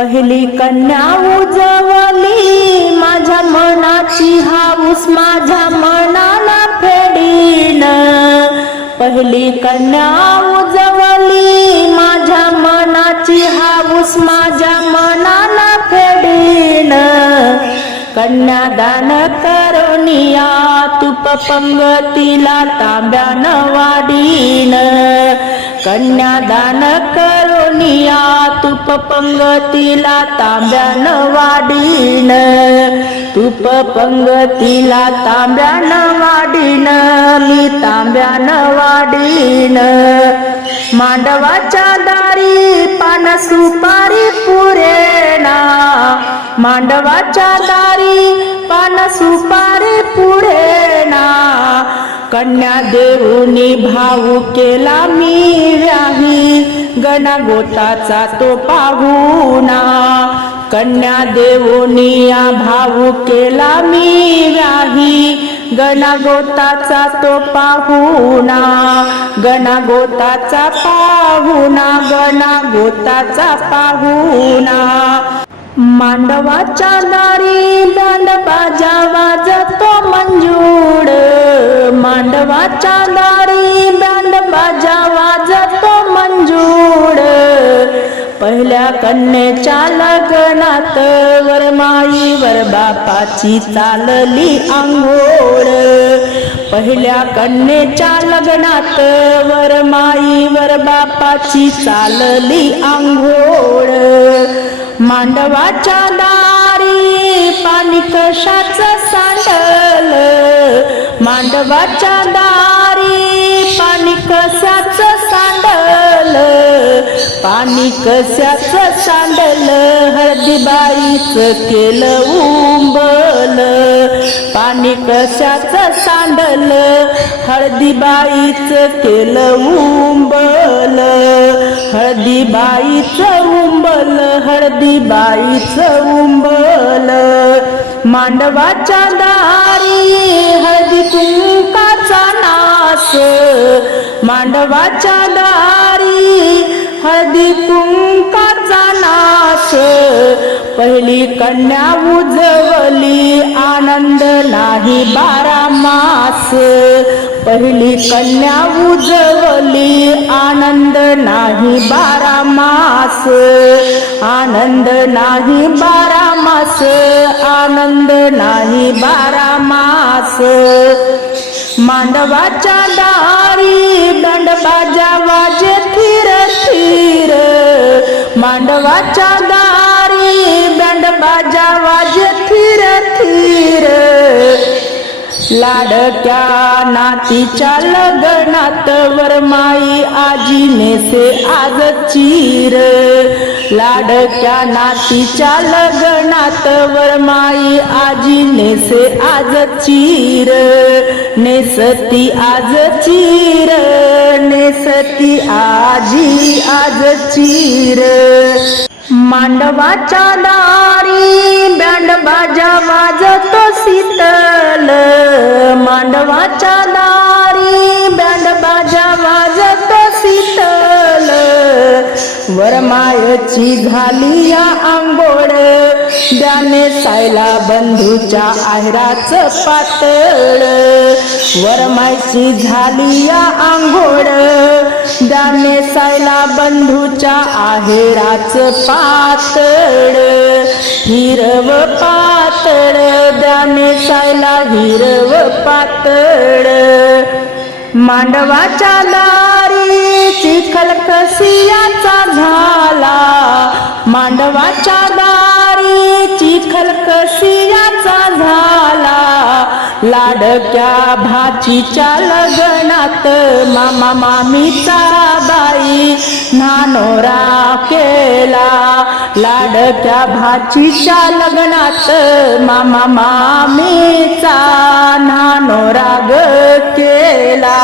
पहिली कन्या उजवली माझ्या मनाची हाऊस माझ्या मनाला फेडीन. पहिली कन्या उजवली माझ्या मनाची हाऊस माझ्या मनाला फेडीन. कन्यादान करुनिया तुप पंगतीला तांब्यान वाढीन. कन्यादान करुनिया तुप पंगतीला तांब्यान वाढीन. तुप पंगतीला तांब्यान वाढीन. मी तांब्यान वाढीन. मांडवाच्या दारी पान सुपारी पुरेना. मांडवाच्या दारी कन्या देऊनी भाऊ केला मी व्याही गणा गोताचा तो पाहुना कन्या देऊनिया भाऊ केला मी व्याही गणा गोताचा तो पाहुणा. गणा गोताचा पाहुणा गणा गोताचा पाहुणा. मांडवाच्या नारी देवाच्या दारी दंड बाजा वाजतो मंजूळ पहिल्या कन्याच्या लग्नात वरमाईवर बापाची चालली आंघोळ. पहिल्या कन्येच्या लग्नात वरमाईवर बापाची चालली आंघोळ. मांडवाच्या दारी पाणी कशाच सांडलं? मांडवाच्या दारी पाणी कशाच सांडल? पाणी कशाच सांडल? हळदीबाईच केलं उंबल. पाणी कशाच सांडल? हळदीबाईच केलं उंबल. हळदीबाईच उंबल हळदीबाईच उंबल. मांडवाच्या दारी हळदी कुंकाचा नास मांडवाच्या दारी हळदी कुंकाचा नास. पहिली कन्या उजवली आनंद नाही बारा मास. पहिली कन्या उजवली आनंद नाही बारा मास. आनंद नाही बारा मास आनंद नाही बारा मास. मांडवाच्या दारी दंड बाजा वाजे थिर थिर मांडवाच्या दारी दंड बाजा वाजे थिर थिर लाडक्या नातीच्या लग्नात वरमाई आजी नेसे आज चीर. लाडक्या नातीच्या लग्नात वरमाई आजी नेसे आज चीर. नेसती आज चीर नेसती आजी आज चीर. मांडवाच्या दारी बँड बाजा वाजतो शीतल. मांडवाच्या दारी बँड बाजा वाजतो शीतल. वरमायची झाली या आंबो द्याने सायला बंधूच्या आहेराच पातळ. वरमायची झाली या आंघोळ. द्याने सायला बंधूच्या आहेराच पातळ. हिरव पातळ द्याने सायला हिरव पातळ. मांडवाच्या दारी चिखल कसियाचा झाड. लाडक्या भाचीच्या लग्नात मामा मामीचा बाई नानोरा केला. लाडक्या भाचीच्या लग्नात मामा मामीचा नानोरा ग केला.